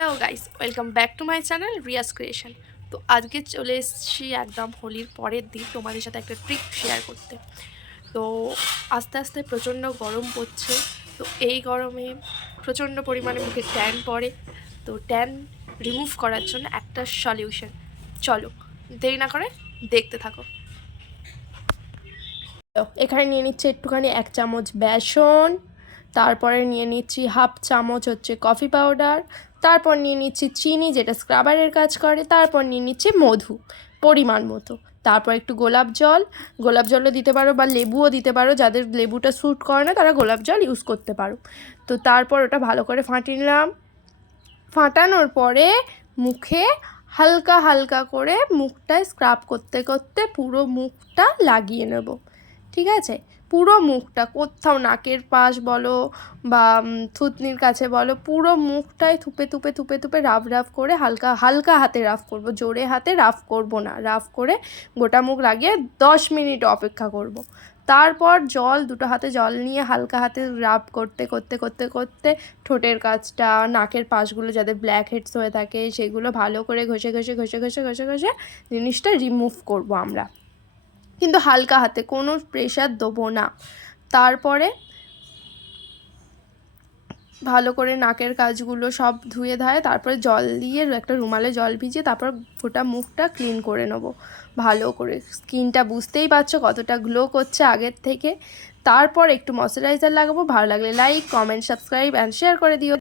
Hello guys welcome back to my channel Riya's creation তো আজকে চলে এসেছি একদম হোলির পরের দিন তোমাদের সাথে একটা ট্রিক শেয়ার করতে। তো আস্তে আস্তে প্রচণ্ড গরম পড়ছে। তো এই গরমে প্রচণ্ড পরিমাণে মুখে ট্যান পড়ে। তো ট্যান রিমুভ করার জন্য একটা সলিউশন চলো, দেরি না করে দেখতে থাকো। এখানে নিয়ে নিচ্ছে একটুখানি এক চামচ বেসন। তারপরে নিয়ে নিচ্ছি হাফ চামচ হচ্ছে কফি পাউডার, তারপর নিয়ে নিচ্ছি চিনি যেটা স্ক্রাবারের কাজ করে, তারপর নিয়ে নিচ্ছি মধু পরিমাণ মতো। তারপর একটু গোলাপ জল, গোলাপ জলও দিতে পারো বা লেবুও দিতে পারো, যাদের লেবুটা স্যুট করে না তারা গোলাপ জল ইউজ করতে পারো। তো তারপর ওটা ভালো করে ফাটিয়ে নিলাম। ফাটানোর পরে মুখে হালকা হালকা করে মুখটায় স্ক্রাব করতে করতে পুরো মুখটা লাগিয়ে নেব। ঠিক আছে? পুরো মুখটা কোথাও নাকের পাশ বলো বা থুতনির কাছে বলো, পুরো মুখটায় থুপে থুপে থুপে থুপে রাফ রাফ করে হালকা হালকা হাতে রাফ করব। জোরে হাতে রাফ করব না, রাফ করে গোটা মুখ লাগিয়ে দশ মিনিট অপেক্ষা করব। তারপর জল, দুটো হাতে জল নিয়ে হালকা হাতে রাব করতে করতে করতে করতে ঠোঁটের কাছটা নাকের পাশগুলো যাদের ব্ল্যাক হেডস হয়ে থাকে, সেগুলো ভালো করে ঘষে ঘষে ঘষে ঘষে ঘষে ঘষে জিনিসটা রিমুভ করব আমরা। কিন্তু হালকা হাতে কোনো প্রেশার দেবো না। তারপরে ভালো করে নাকের কাজগুলো সব ধুয়ে ধায়ে তারপরে জল দিয়ে একটা রুমালে জল ভিজিয়ে তারপর গোটা মুখটা ক্লিন করে নেব। ভালো করে স্কিনটা বুঝতেই পারছ কতটা গ্লো করছে আগের থেকে। তারপর একটু ময়শ্চারাইজার লাগাবো, ভালো লাগলে like comment subscribe and share করে দিও।